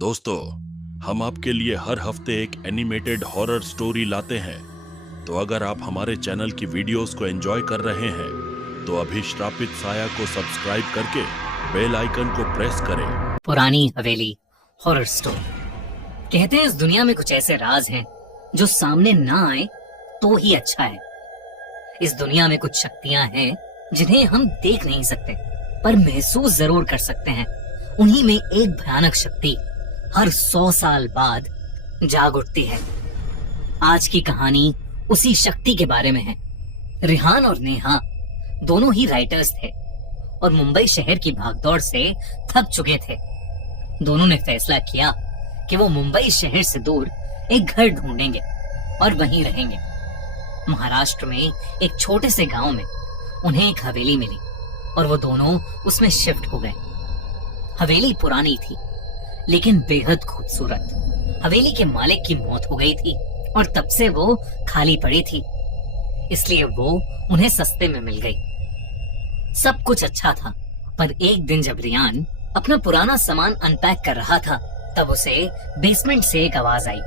दोस्तों, हम आपके लिए हर हफ्ते एक एनिमेटेड हॉरर स्टोरी लाते हैं। तो अगर आप हमारे चैनल की वीडियोस को एंजॉय कर रहे हैं तो अभी श्रापित साया को सब्सक्राइब करके बेल आइकन को प्रेस करें। पुरानी हवेली हॉरर स्टोरी। कहते हैं इस दुनिया में कुछ ऐसे राज हैं जो सामने ना आए तो ही अच्छा है। इस दुनिया में कुछ शक्तियां हैं जिन्हें हम देख नहीं सकते पर महसूस जरूर कर सकते हैं। उन्हीं में एक भयानक शक्ति हर 100 साल बाद जाग उठती है। आज की कहानी उसी शक्ति के बारे में है। रिहान और नेहा दोनों ही राइटर्स थे और मुंबई शहर की भागदौड़ से थक चुके थे। दोनों ने फैसला किया कि वो मुंबई शहर से दूर एक घर ढूंढेंगे और वहीं रहेंगे। महाराष्ट्र में एक छोटे से गांव में उन्हें एक हवेली मिली और वो दोनों उसमें शिफ्ट हो गए। हवेली पुरानी थी लेकिन बेहद खूबसूरत। हवेली के मालिक की मौत हो गई थी और तब से वो खाली पड़ी थी, इसलिए वो उन्हें सस्ते में मिल गई। सब कुछ अच्छा था, पर एक दिन जब रियान अपना पुराना सामान अनपैक कर रहा था तब उसे बेसमेंट से एक आवाज आई।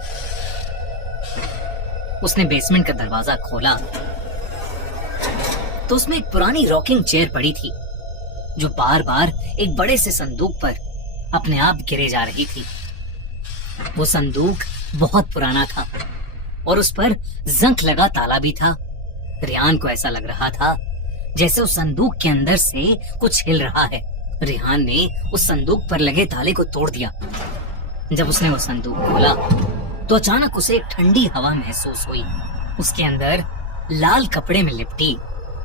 उसने बेसमेंट का दरवाजा खोला तो उसमें एक पुरानी रॉकिंग चेयर पड़ी थी जो बार बार एक बड़े से संदूक पर अपने आप गिरे जा रही थी। वो संदूक बहुत पुराना था और उस पर जंग लगा ताला भी था। रिहान को ऐसा लग रहा था जैसे उस संदूक के अंदर से कुछ हिल रहा है। रिहान ने उस संदूक पर लगे ताले को तोड़ दिया। जब उसने वो संदूक खोला तो अचानक उसे एक ठंडी हवा महसूस हुई। उसके अंदर लाल कपड़े में लिपटी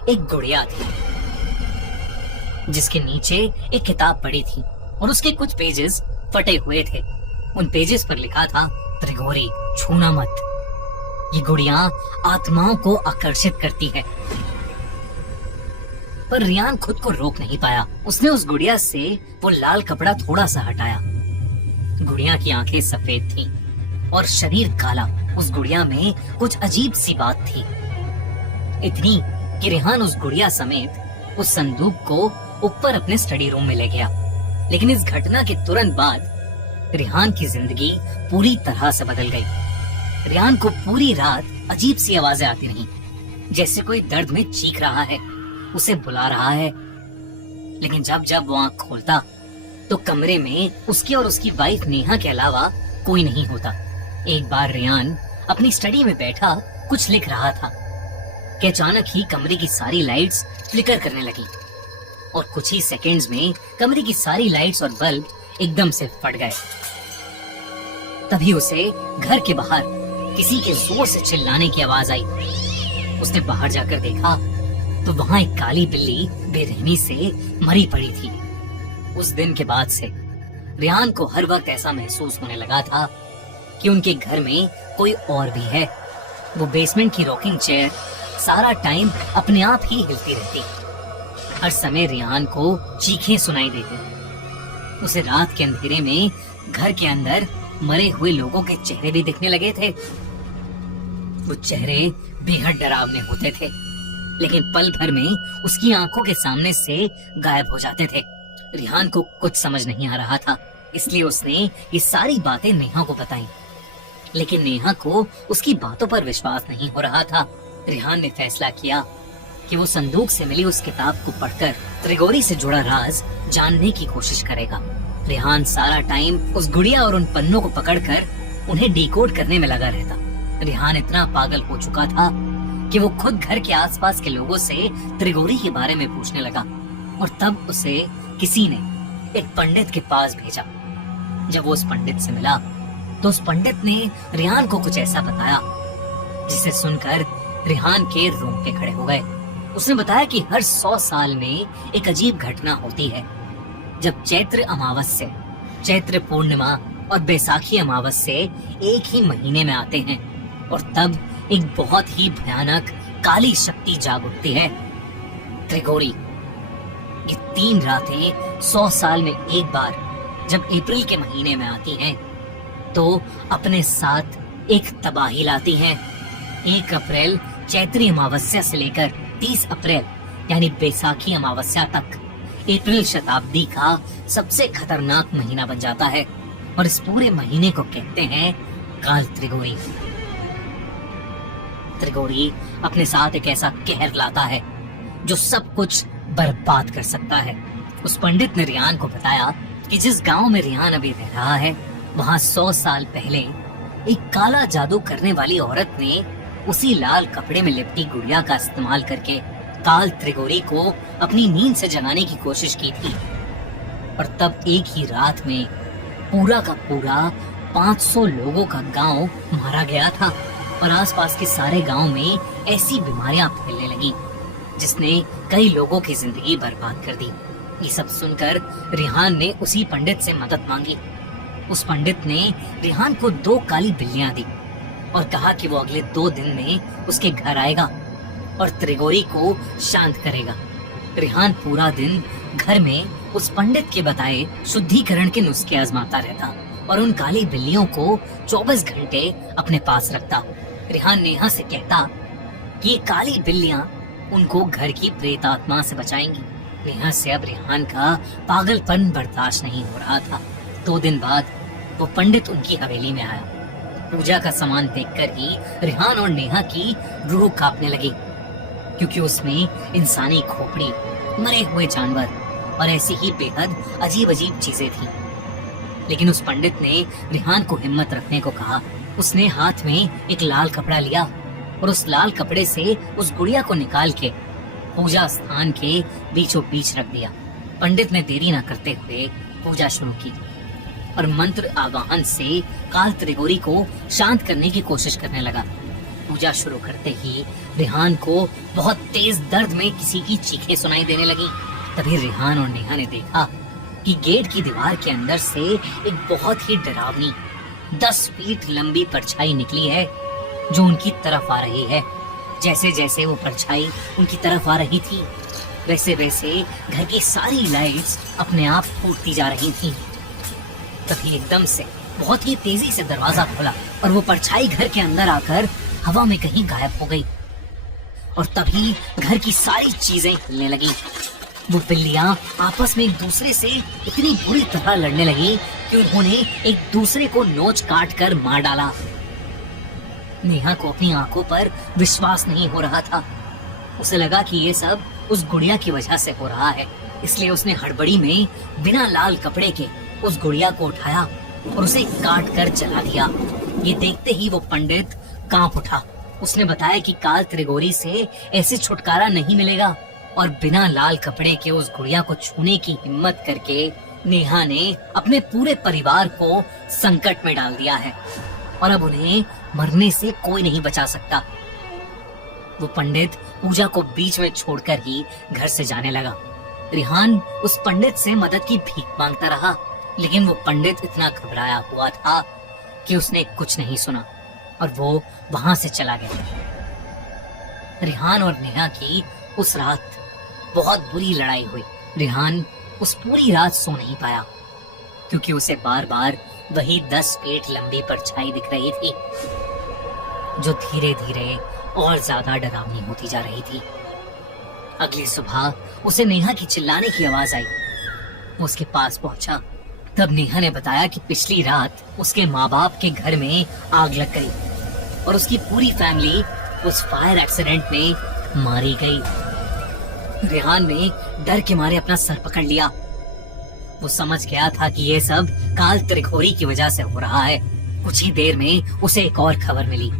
एक गुड़िया थी जिसके नीचे एक किताब पड़ी थी और उसके कुछ पेजेस फटे हुए थे। उन पेजेस पर लिखा था, त्रिगोरी छूना मत, ये गुड़िया आत्माओं को आकर्षित करती है। पर रियान खुद को रोक नहीं पाया। उसने उस गुड़िया से वो लाल कपड़ा थोड़ा सा हटाया। गुड़िया की आंखें सफेद थीं और शरीर काला। उस गुड़िया में कुछ अजीब सी बात थी, इतनी कि रिहान उस गुड़िया समेत उस संदूक को ऊपर अपने स्टडी रूम में ले गया। लेकिन इस घटना के तुरंत बाद रिहान की जिंदगी पूरी तरह से बदल गई। रिहान को पूरी रात अजीब सी आवाजें आती रहीं, जैसे कोई दर्द में चीख रहा है, उसे बुला रहा है। लेकिन जब जब वो आंख खोलता तो कमरे में उसकी और उसकी वाइफ नेहा के अलावा कोई नहीं होता। एक बार रिहान अपनी स्टडी में बैठा कुछ लिख रहा था कि अचानक ही कमरे की सारी लाइट्स फ्लिकर करने लगी और कुछ ही सेकंड्स में कमरे की सारी लाइट्स और बल्ब एकदम से फट गए। तभी उसे घर के बाहर किसी के जोर से चिल्लाने की आवाज आई। उसने बाहर जाकर देखा तो वहां एक काली बिल्ली बेरहमी से मरी पड़ी थी। उस दिन के बाद से रिहान को हर वक्त ऐसा महसूस होने लगा था कि उनके घर में कोई और भी है। वो बेसमेंट की रॉकिंग चेयर सारा टाइम अपने आप ही हिलती रहती। हर समय रिहान को चीखें सुनाई देती। उसे रात के अंधेरे में घर के अंदर मरे हुए लोगों के चेहरे भी दिखने लगे थे। वो चेहरे बेहद डरावने होते थे, लेकिन पल भर में उसकी आंखों के सामने से गायब हो जाते थे। रिहान को कुछ समझ नहीं आ रहा था, इसलिए उसने ये सारी बातें नेहा को बताई। लेकिन नेहा को उसकी बातों पर विश्वास नहीं हो रहा था। रिहान ने फैसला किया कि वो संदूक से मिली उस किताब को पढ़कर त्रिगोरी से जुड़ा राज जानने की कोशिश करेगा। रिहान सारा टाइम उस गुड़िया और उन पन्नों को पकड़कर उन्हें डिकोड करने में लगा रहता। रिहान इतना पागल हो चुका था कि वो खुद घर के आसपास के लोगों से त्रिगोरी के बारे में पूछने लगा और तब उसे किसी ने एक पंडित के पास भेजा। जब वो उस पंडित से मिला तो उस पंडित ने रिहान को कुछ ऐसा बताया जिसे सुनकर रिहान के रोंगटे खड़े हो गए। उसने बताया कि हर 100 साल में एक अजीब घटना होती है जब चैत्र अमावस्या, चैत्र पूर्णिमा और बैसाखी अमावस्या एक ही महीने में आते हैं और तब एक बहुत ही भयानक काली शक्ति जाग उठती है, त्रिगोरी। ये 3 रातें 100 साल में एक बार जब अप्रैल के महीने में आती हैं तो अपने साथ एक तबाही लाती हैं। 1 अप्रैल चैत्री अमावस्या से लेकर 30 अप्रैल यानी बैसाखी अमावस्या तक अप्रैल शताब्दी का सबसे खतरनाक महीना बन जाता है। और इस पूरे महीने को कहते हैं काल त्रिगोरी। त्रिगोरी अपने साथ एक ऐसा कहर लाता है जो सब कुछ बर्बाद कर सकता है। उस पंडित ने रिहान को बताया कि जिस गांव में रिहान अभी रह रहा है वहां 100 साल पहले एक काला जादू करने वाली औरत ने उसी लाल कपड़े में लिपटी गुड़िया का इस्तेमाल करके काल त्रिगोरी को अपनी नींद से जगाने की कोशिश की थी। और तब एक ही रात में पूरा का पूरा 500 लोगों का गांव मारा गया था और आसपास के सारे गांव में ऐसी बीमारियां फैलने लगी जिसने कई लोगों की जिंदगी बर्बाद कर दी। ये सब सुनकर रिहान ने उसी पंडित से मदद मांगी। उस पंडित ने रिहान को 2 काली बिल्लियां दी और कहा कि वो अगले 2 दिन में उसके घर आएगा और त्रिगोरी को शांत करेगा। रिहान पूरा दिन घर में उस पंडित के बताए शुद्धिकरण के नुस्खे आजमाता रहता और उन काली बिल्लियों को 24 घंटे अपने पास रखता। रिहान नेहा से कहता कि ये काली बिल्लियां उनको घर की प्रेत आत्मा से बचाएंगी। नेहा से अब रिहान का पागलपन बर्दाश्त नहीं हो रहा था। 2 दिन बाद वो पंडित उनकी हवेली में आया। पूजा का सामान देखकर ही रिहान और नेहा की रूह कांपने लगी, क्योंकि उसमें इंसानी खोपड़ी, मरे हुए जानवर और ऐसी ही बेहद अजीब अजीब चीजें थी। लेकिन उस पंडित ने रिहान को हिम्मत रखने को कहा। उसने हाथ में एक लाल कपड़ा लिया और उस लाल कपड़े से उस गुड़िया को निकाल के पूजा स्थान के बीचों बीच रख दिया। पंडित ने देरी न करते हुए पूजा शुरू की और मंत्र आवाहन से काल त्रिगोरी को शांत करने की कोशिश करने लगा। पूजा शुरू करते ही रिहान को बहुत तेज दर्द में किसी की चीखें सुनाई देने लगी। तभी रिहान और नेहा ने देखा कि गेट की दीवार के अंदर से एक बहुत ही डरावनी 10 फीट लंबी परछाई निकली है जो उनकी तरफ आ रही है। जैसे जैसे वो परछाई उनकी तरफ आ रही थी वैसे वैसे घर की सारी लाइट्स अपने आप फूटती जा रही थी। तभी एकदम से बहुत ही तेजी से दरवाजा खुला और वो परछाई घर के अंदर आकर हवा में कहीं गायब हो गई। और तभी घर की सारी चीजें हिलने लगी। वो बिल्लियां आपस में एक दूसरे से इतनी बुरी तरह लड़ने लगी कि उन्होंने एक दूसरे को नोच काट कर मार डाला। नेहा को अपनी आंखों पर विश्वास नहीं हो रहा था। उसे लगा कि ये सब उस गुड़िया की वजह से हो रहा है, इसलिए उसने हड़बड़ी में बिना लाल कपड़े के उस गुड़िया को उठाया और उसे काट कर जला दिया। ये देखते ही वो पंडित कांप उठा। उसने बताया कि काल त्रिगोरी से ऐसे छुटकारा नहीं मिलेगा और बिना लाल कपड़े के उस गुड़िया को छूने की हिम्मत करके नेहा ने अपने पूरे परिवार को संकट में डाल दिया है और अब उन्हें मरने से कोई नहीं बचा सकता। वो पंडित पूजा को बीच में छोड़कर ही घर से जाने लगा। रिहान उस पंडित से मदद की भीख मांगता रहा, लेकिन वो पंडित इतना घबराया हुआ था कि उसने कुछ नहीं सुना और वो वहां से चला गया। रिहान और नेहा की उस रात बहुत बुरी लड़ाई हुई। रिहान उस पूरी रात सो नहीं पाया क्योंकि उसे बार बार वही 10 फीट लंबी परछाई दिख रही थी जो धीरे धीरे और ज्यादा डरावनी होती जा रही थी। अगली सुबह उसे नेहा की चिल्लाने की आवाज आई। वो उसके पास पहुंचा। तब नेहा ने बताया कि पिछली रात उसके माँ बाप के घर में आग लग गई और उसकी पूरी फैमिली उस फायर एक्सीडेंट में मारी गई। रेहान ने डर के मारे अपना सर पकड़ लिया। वो समझ गया था कि ये सब काल त्रिगोरी की वजह से हो रहा है। कुछ ही देर में उसे एक और खबर मिली।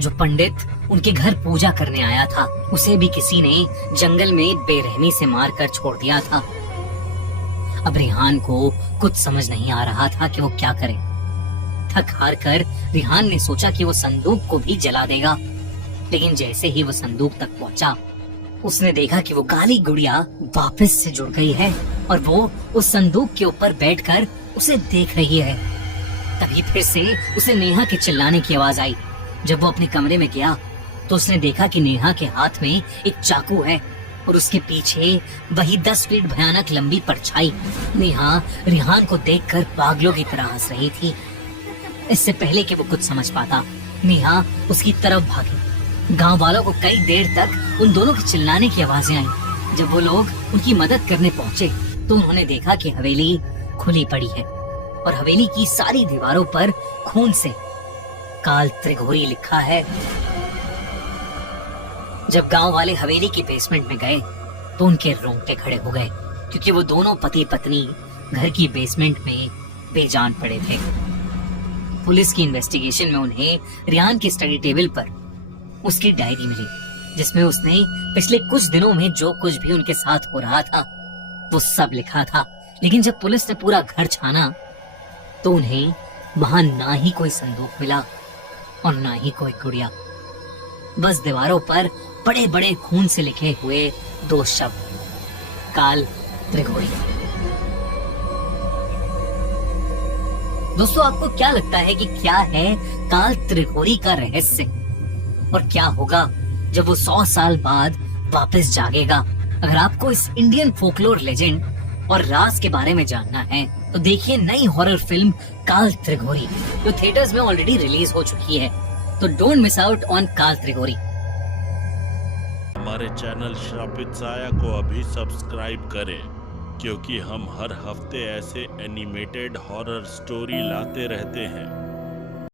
जो पंडित उनके घर पूजा करने आया था, उसे भी किसी ने जंगल में बेरहमी से मारकर छोड़ दिया था। अब रेहान को कुछ समझ नहीं आ रहा था कि वो क्या करे। थक हार कर रेहान ने सोचा कि वो संदूक को भी जला देगा, लेकिन जैसे ही वो संदूक तक पहुंचा, उसने देखा कि वो काली गुड़िया वापस से जुड़ गई है और वो उस संदूक के ऊपर बैठकर उसे देख रही है। तभी फिर से उसे नेहा के चिल्लाने की आवाज आई। जब वो अपने कमरे में गया तो उसने देखा कि नेहा के हाथ में एक चाकू है और उसके पीछे वही 10 फीट भयानक लंबी परछाई। नेहा रेहान को देखकर पागलों की तरह हंस रही थी। इससे पहले कि वो कुछ समझ पाता, नेहा उसकी तरफ भागी। गांव वालों को कई देर तक उन दोनों के चिल्लाने की आवाजें आई। जब वो लोग उनकी मदद करने पहुंचे तो उन्होंने देखा कि हवेली खुली पड़ी है और हवेली की सारी दीवारों पर खून से काल त्रिघोरी लिखा है। जब गांव वाले हवेली की बेसमेंट में गए तो उनके रोंगटे खड़े हो गए, क्योंकि वो दोनों पति पत्नी घर की बेसमेंट में बेजान पड़े थे। पुलिस की इन्वेस्टिगेशन में उन्हें रियान के स्टडी टेबल पर उसकी डायरी मिली, जिसमें उसने पिछले कुछ दिनों में जो कुछ भी उनके साथ हो रहा था वो सब लिखा था। लेकिन जब पुलिस ने पूरा घर छाना तो उन्हें वहां ना ही कोई संदूक मिला और ना ही कोई गुड़िया, बस दीवारों पर बड़े बड़े खून से लिखे हुए 2 शब्द, काल त्रिघोरी। दोस्तों, आपको क्या लगता है कि क्या है काल त्रिघोरी का रहस्य, और क्या होगा जब वो 100 साल बाद वापस जागेगा? अगर आपको इस इंडियन फोकलोर लेजेंड और राज के बारे में जानना है तो देखिए नई हॉरर फिल्म काल त्रिघोरी, जो थिएटर्स में ऑलरेडी रिलीज हो चुकी है। तो डोंट मिस आउट ऑन काल त्रिघोरी। हमारे चैनल श्रापित साया को अभी सब्सक्राइब करें, क्योंकि हम हर हफ्ते ऐसे एनिमेटेड हॉरर स्टोरी लाते रहते हैं।